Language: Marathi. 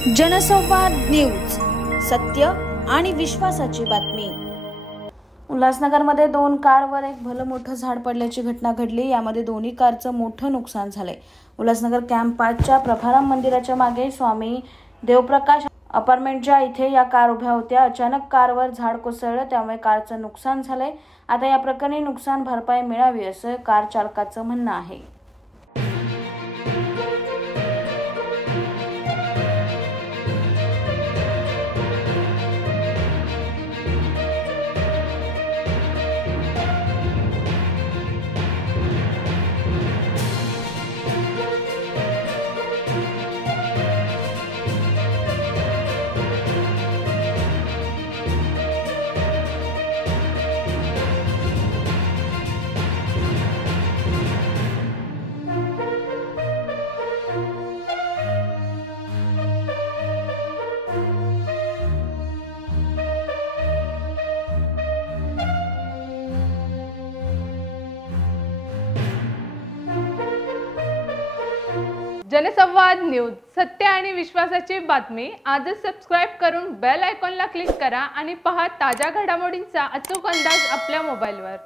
जनसंवाद न्यूज, सत्य आणि विश्वासाची बातमी। उल्हासनगरमध्ये 2 कारवर एक भलं मोठं झाड पडल्याची घटना घडली। यामध्ये दोन्ही कारचं मोठं नुकसान झालंय। उल्हासनगर कॅम्प 5च्या प्रभाराम मंदिराच्या मागे स्वामी देवप्रकाश अपार्टमेंटच्या इथे या कार उभ्या होत्या। अचानक कारवर झाड कोसळलं, त्यामुळे कारचं नुकसान झालंय। आता या प्रकरणी नुकसान भरपाई मिळावी असं कार चालकाचं म्हणणं आहे। जनसंवाद न्यूज, सत्य आणि विश्वासाची बातमी। आजच सबस्क्राइब करून बेल आयकॉनला क्लिक करा आणि पहा ताज्या घडामोडींचा अचूक अंदाज आपल्या मोबाईलवर।